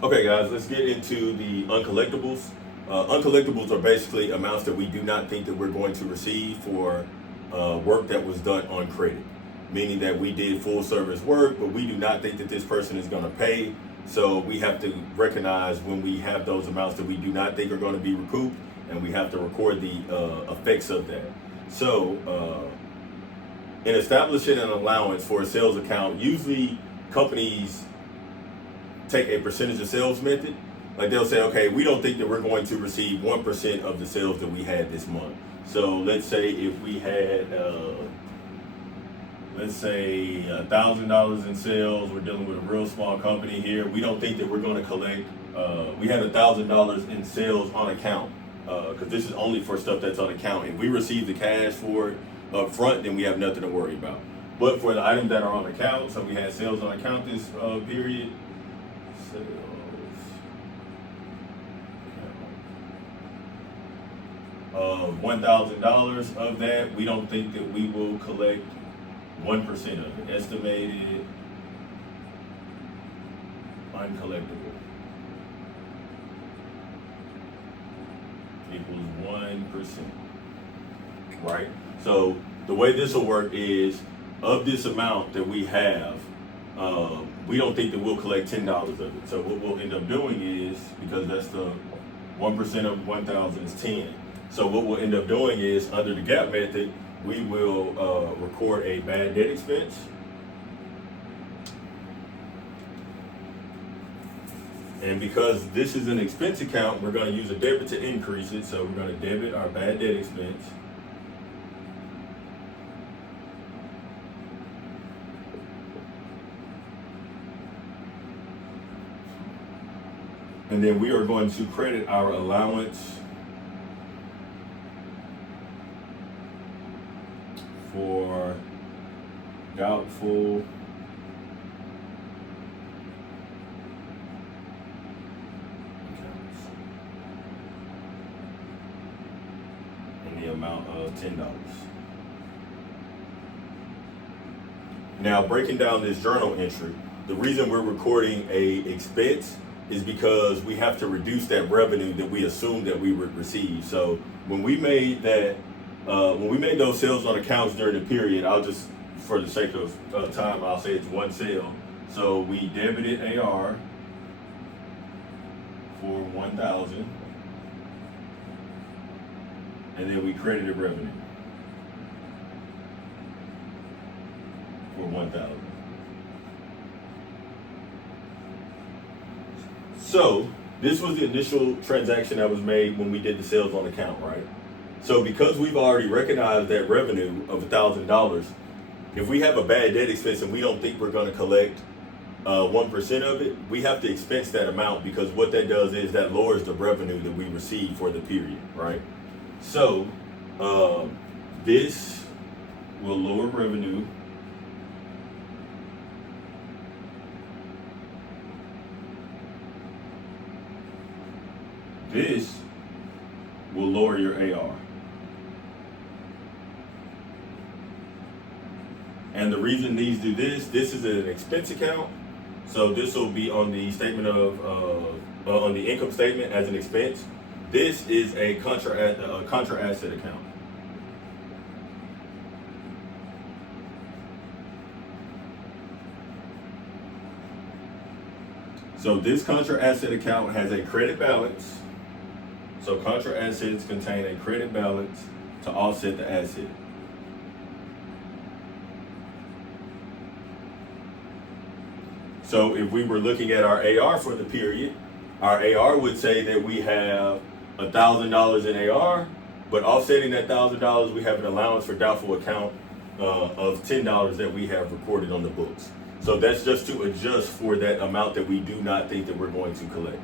Okay, guys, let's get into the uncollectibles. Uncollectibles are basically amounts that we do not think that we're going to receive for work that was done on credit, meaning that we did full service work, but we do not think that this person is going to pay. So we have to recognize when we have those amounts that we do not think are going to be recouped, and we have to record the effects of that. So, in establishing an allowance for a sales account, usually companies take a percentage of sales method. Like they'll say, okay, we don't think that we're going to receive 1% of the sales that we had this month. So let's say if we had, let's say $1,000 in sales, we're dealing with a real small company here. We don't think that we're going to collect. We had $1,000 in sales on account because this is only for stuff that's on account. If we receive the cash for it up front, then we have nothing to worry about. But for the items that are on account, so we had sales on account this period. Sales. $1,000 of that, we don't think that we will collect 1% of it. Estimated uncollectible equals 1%. Right? So the way this will work is of this amount that we have, we don't think that we'll collect $10 of it. So what we'll end up doing is, because that's the 1% of 1,000 is 10. So what we'll end up doing is, under the gap method, we will record a bad debt expense. And because this is an expense account, we're going to use a debit to increase it. So we're going to debit our bad debt expense. And then we are going to credit our allowance for doubtful accounts in the amount of $10. Now, breaking down this journal entry, the reason we're recording a expense is because we have to reduce that revenue that we assumed that we would receive. So when we made those sales on accounts during the period, I'll just, for the sake of time, I'll say it's one sale. So we debited AR for 1,000, and then we credited revenue for 1,000. So this was the initial transaction that was made when we did the sales on account, right? So because we've already recognized that revenue of $1,000, if we have a bad debt expense and we don't think we're going to collect 1% of it, we have to expense that amount, because what that does is that lowers the revenue that we receive for the period, right? So this will lower revenue This will lower your AR. And the reason these do this is an expense account. So this will be on the statement of, on the income statement as an expense. This is a contra asset account. So this contra asset account has a credit balance. So contra assets contain a credit balance to offset the asset. So if we were looking at our AR for the period, our AR would say that we have $1,000 in AR, but offsetting that $1,000, we have an allowance for doubtful account of $10 that we have recorded on the books. So that's just to adjust for that amount that we do not think that we're going to collect.